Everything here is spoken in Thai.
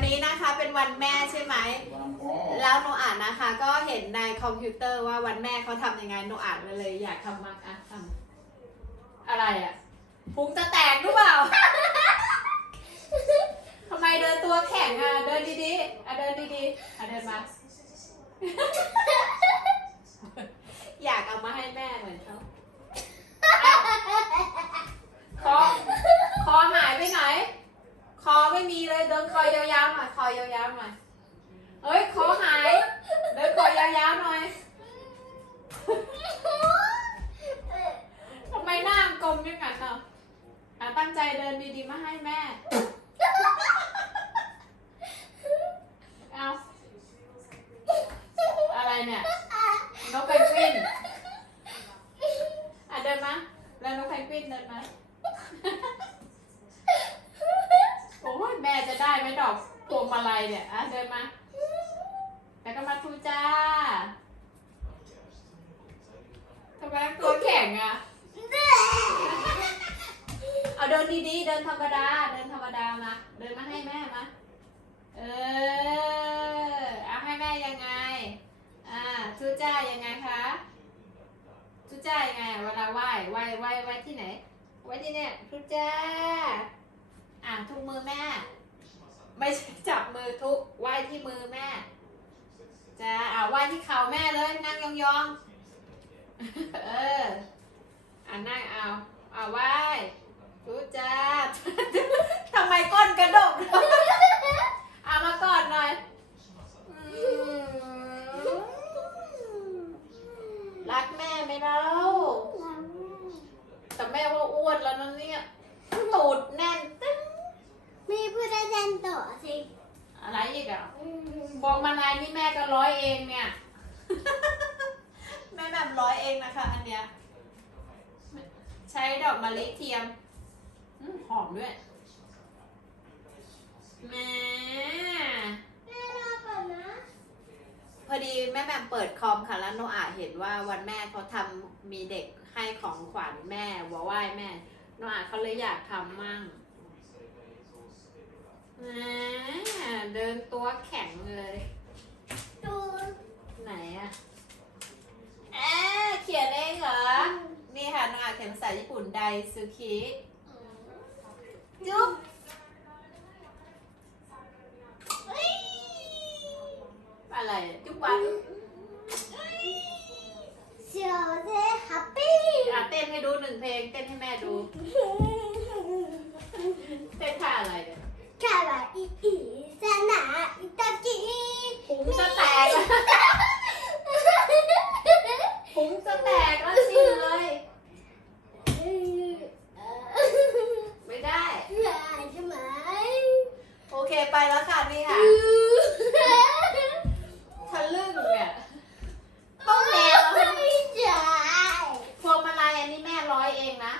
วันนี้นะคะเป็นวันแม่ใช่ไหม แล้วโนอ่านนะคะ ก็เห็นในคอมพิวเตอร์ว่าวันแม่เขาทำยังไงโนอ่านเลยอยากทำมากอะทำอะไรอะพุงจะแตกหรือเปล่าทำไมเดินตัวแข็งอะเดินดีๆอะเดินดีๆอะเดินมา อยากเอามาให้แม่เหมือนเขาอะคอคอหายไปไหน คอไม่มีเลยเดินคอยาวๆหน่อยคอยาวๆหน่อยเอ้ยคอหาย เดินคอยาวๆหน่อย ทำไมหน้ากลมอย่างนั้นเนาะอะตั้งใจเดินดีๆมาให้แม่ เอาอะไรเนี่ยนกเพนกวิน อะเดินมา แล้วนกเพนกวินเดินมา โอ้ยแม่จะได้ไหมดอก พวงมาลัยเนี่ยอะเดินมา แล้วก็มาทูจ้าทำไมตัวแข็งอะ เอาเดินดีๆ เดินธรรมดา เดินธรรมดามา เดินมาให้แม่มา เออ เอาให้แม่ยังไง อ่าทูจ้ายังไงคะทูจ้ายังไงเวลาไหว้ไหว้ไหว้ไหว้ที่ไหน ไหว้ที่เนี่ยทูจ้า อ่าทุกมือแม่ ไม่ใช่จับมือทุกไหว้ที่มือแม่จ้าอ่าไหว้ที่เข่าแม่เลยนั่งยองๆ เอออ่านั่งเอาอ่าไหว้ทุจ้าทำไมก้นกระดกเอามากอดหน่อยอืมรักแม่ไหมเราแต่แม่ว่าอ้วนแล้วนะเนี่ยตูดแน่นตึ้ง มีผู้ได้เรียนต่อสิอะไรอีกอะบองมาลายนี่แม่ก็ร้อยเองเนี่ย แม่แบบร้อยเองนะคะ อันเนี้ย ใช้ดอกมะลิเทียมอืมหอมด้วยแม่แม่รอก่อนนะพอดีแม่แหม่มเปิดคอมค่ะแล้วโนอาเห็นว่าวันแม่เขาทำมีเด็กให้ของขวัญแม่ว่าไหว้แม่โนอาเขาเลยอยากทำมั่ง แข็งเลย ดูไหนอะแอาเขียนเองเหรอ นี่ค่ะน้องอาเขียนภาษาญี่ปุ่นไดซูคิจุ๊บอะไรจุ๊บหวานเสี่ยวเซฮัปปี้อะเต้นให้ดูหนึ่งเพลง เต้นให้แม่ดู จะแตกผมจะแตกแล้วสิเลย ไม่ได้ ใช่ไหมโอเคไปแล้วค่ะนี่ค่ะทะลึ่งเนี่ยต้องแมวพวงมาลัยอันนี้แม่ร้อยเองนะ